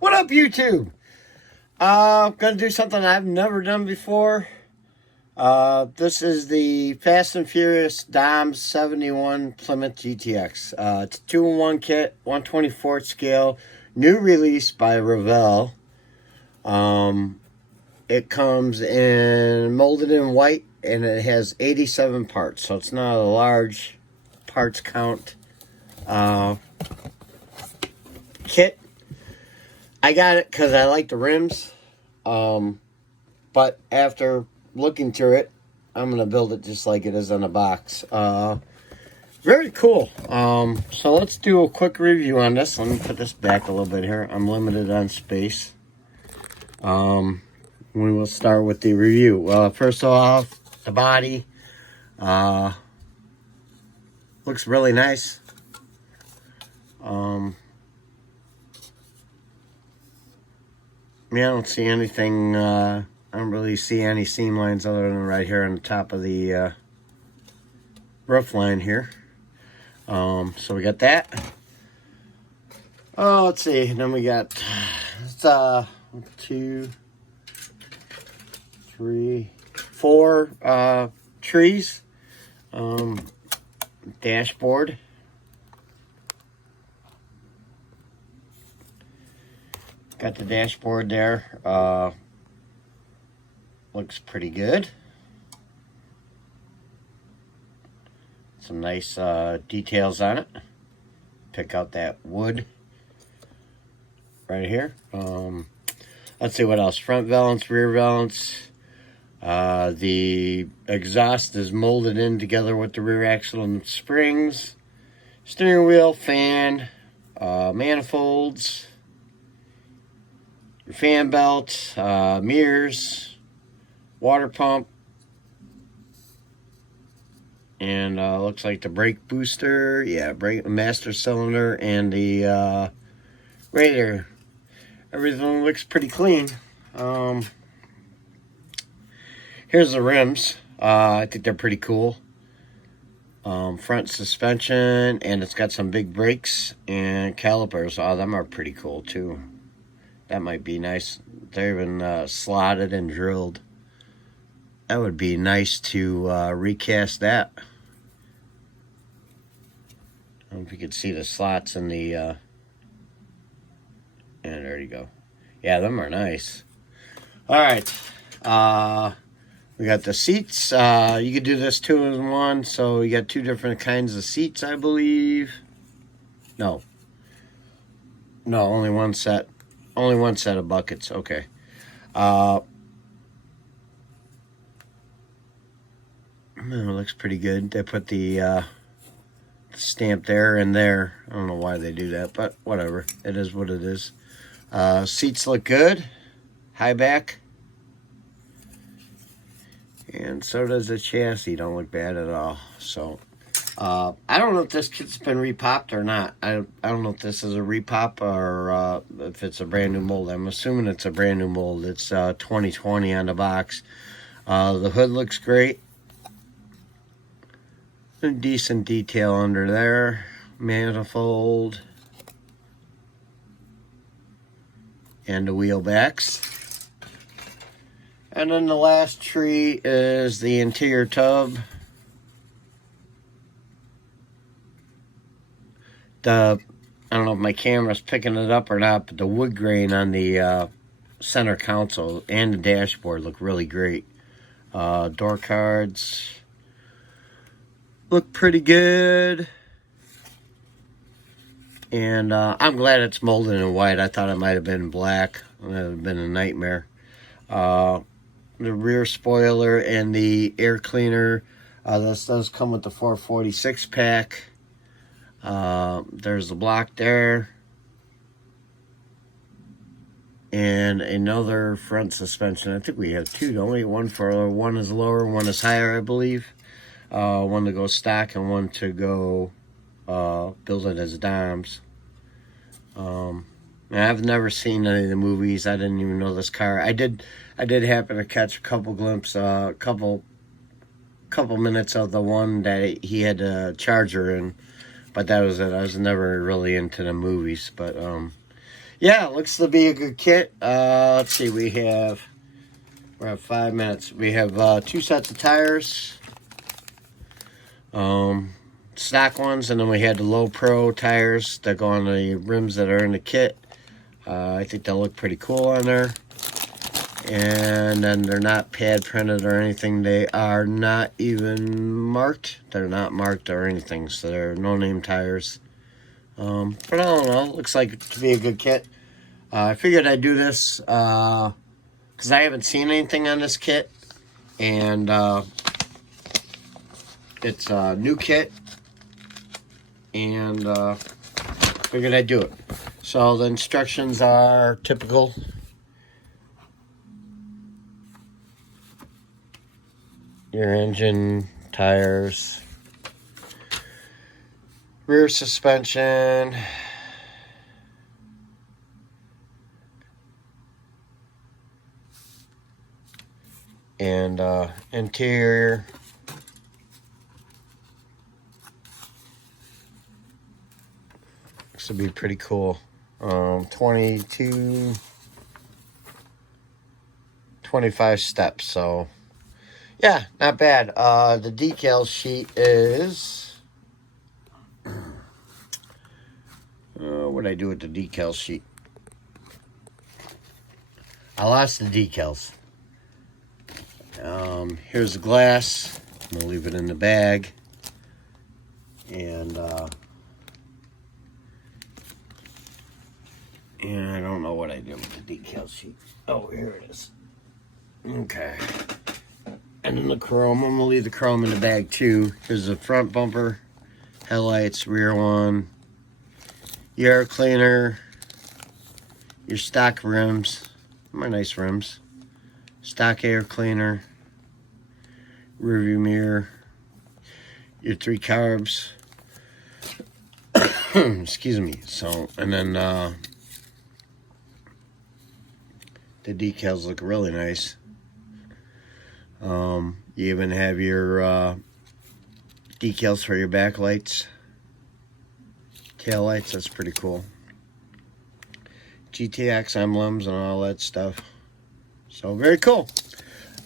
What up, YouTube? Gonna do something I've never done before. This is the Fast and Furious Doms 71 Plymouth GTX. It's a 2-in-1 kit, 1/24 scale, new release by Revell. It comes in molded in white, and it has 87 parts, so it's not a large parts count kit. I got it because I like the rims, but after looking through it, I'm going to build it just like it is on the box. Very cool. So let's do a quick review on this. Let me put this back a little bit here. I'm limited on space. We will start with the review. First off, the body looks really nice. I don't see anything, I don't really see any seam lines other than right here on the top of the roof line here. So we got that. Oh, let's see. Then we got 2, 3, 4 trees. Dashboard. Got the dashboard there. Looks pretty good. Some nice details on it. Pick out that wood right here. Let's see what else. Front valance, rear valance. The exhaust is molded in together with the rear axle and springs. Steering wheel, fan, manifolds. Fan belt, mirrors, water pump, and looks like the brake booster, brake master cylinder, and the radiator. Everything looks pretty clean. Here's the rims. I think they're pretty cool. Front suspension, and it's got some big brakes and calipers. Oh, them are pretty cool too. That might be nice. They're even slotted and drilled. That would be nice to recast that. I don't know if you could see the slots in the... and there you go. Yeah, them are nice. Alright. We got the seats. You could do this 2-in-1. So you got 2 different kinds of seats, I believe. No, only one set. Only one set of buckets. Okay. It looks pretty good. They put the stamp there and there. I don't know why they do that, but whatever. It is what it is. Seats look good. High back. And so does the chassis. Don't look bad at all. So, I don't know if this kit's been repopped or not. I don't know if this is a repop or if it's a brand new mold. I'm assuming it's a brand new mold. It's 2020 on the box. The hood looks great. A decent detail under there. Manifold. And the wheel backs. And then the last tree is the interior tub. I don't know if my camera's picking it up or not, but the wood grain on the center console and the dashboard look really great. Door cards look pretty good. And I'm glad it's molded in white. I thought it might have been black. It would have been a nightmare. The rear spoiler and the air cleaner. This does come with the 446 pack. There's the block there. And another front suspension. I think we have 2, don't we? One is lower, one is higher, I believe. One to go stock and one to go build it as Doms. I've never seen any of the movies. I didn't even know this car. I did happen to catch a couple glimpses, couple minutes of the one that he had a charger in, but that was it. I was never really into the movies, but Yeah, looks to be a good kit. Let's see, we're at 5 minutes. We have 2 sets of tires, stock ones, and then we had the low pro tires that go on the rims that are in the kit. I think they'll look pretty cool on there. And then they're not pad printed or anything. They are not even marked. They're not marked or anything, so they're no name tires. But I don't know. Looks like it to be a good kit. I figured I'd do this because I haven't seen anything on this kit, and it's a new kit, and figured I'd do it. So the instructions are typical. Your engine, tires, rear suspension, and interior. This would be pretty cool. 25 steps, so yeah, not bad. The decal sheet is what did I do with the decal sheet? I lost the decals. Here's the glass. I'm gonna leave it in the bag, and I don't know what I did with the decal sheet. Oh, here it is. Okay. And then the chrome, I'm gonna leave the chrome in the bag too. Here's the front bumper, headlights, rear one, your air cleaner, your stock rims, my nice rims, stock air cleaner, rear view mirror, your 3 carbs. Excuse me. So, and then the decals look really nice. You even have your decals for your backlights, tail lights. That's pretty cool. GTX emblems and all that stuff. So very cool.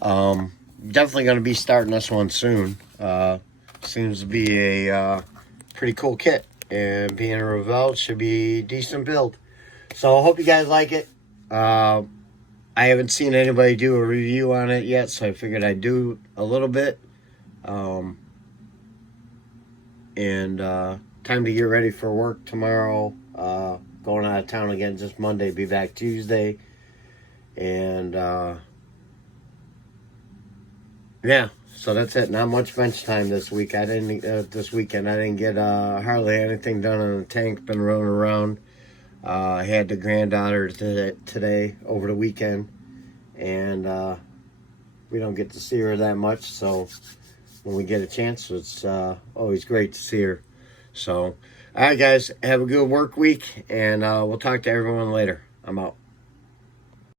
Definitely going to be starting this one soon. Seems to be a pretty cool kit, and being a Revell, should be a decent build. So I hope you guys like it. I haven't seen anybody do a review on it yet, so I figured I'd do a little bit. Time to get ready for work tomorrow. Going out of town again just Monday, be back Tuesday. And yeah, so that's it. Not much bench time this week. This weekend I didn't get hardly anything done on the tank. Been running around. I had the granddaughter today over the weekend, and we don't get to see her that much, so when we get a chance, it's always great to see her. So, all right, guys, have a good work week, and we'll talk to everyone later. I'm out.